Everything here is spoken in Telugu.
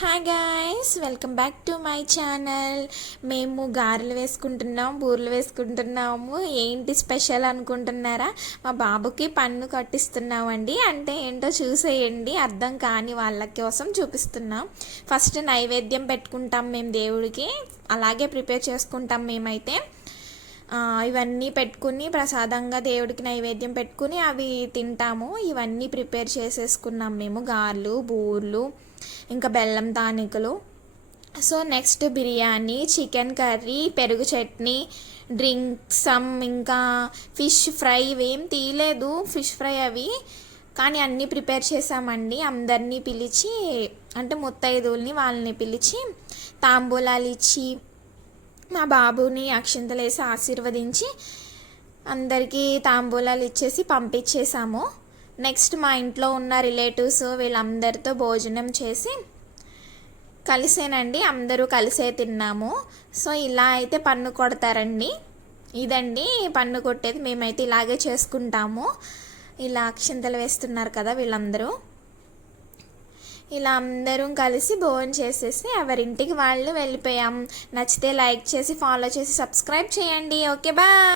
Hi guys welcome back to my channel మేము గారెలు వేసుకుంటున్నాం బూరెలు వేసుకుంటున్నాము. ఏంటి స్పెషల్ అనుకుంటున్నారా? మా బాబుకి పన్ను కట్టిస్తున్నామండి. అంటే ఏంటో చూసేయండి. అర్థం కాని వాళ్ళ కోసం చూపిస్తున్నాం. ఫస్ట్ నైవేద్యం పెట్టుకుంటాం మేము దేవుడికి. అలాగే ప్రిపేర్ చేసుకుంటాం మేమైతే. ఇవన్నీ పెట్టుకుని ప్రసాదంగా దేవుడికి నైవేద్యం పెట్టుకుని అవి తింటాము. ఇవన్నీ ప్రిపేర్ చేసేసుకున్నాం మేము. గారెలు బూర్లు ఇంకా బెల్లం తానికలు. So next biryani chicken curry పెరుగు చట్నీ డ్రింక్స్ సమ్ ఇంకా ఫిష్ ఫ్రై ఇవేం తీయలేదు ఫిష్ ఫ్రై అవి. కానీ అన్నీ ప్రిపేర్ చేసామండి. అందరినీ పిలిచి అంటే ముత్తైదువుల్ని వాళ్ళని పిలిచి తాంబూలాలు ఇచ్చి మా బాబుని అక్షింతలేసి ఆశీర్వదించి అందరికీ తాంబూలాలు ఇచ్చేసి పంపించేసాము. నెక్స్ట్ మా ఇంట్లో ఉన్న రిలేటివ్స్ వీళ్ళందరితో భోజనం చేసి కలిసేనండి. అందరూ కలిసే తిన్నాము. సో ఇలా అయితే పన్ను కొడతారండి. ఇదండి పన్ను కొట్టేది. మేమైతే ఇలాగే చేసుకుంటాము. ఇలా అక్షింతలు వేస్తున్నారు కదా వీళ్ళందరూ. ఇలా అందరం కలిసి భోజనం చేసేసి ఎవరింటికి వాళ్ళు వెళ్ళిపోయాం. నచ్చితే లైక్ చేసి ఫాలో చేసి సబ్స్క్రైబ్ చేయండి. ఓకే బా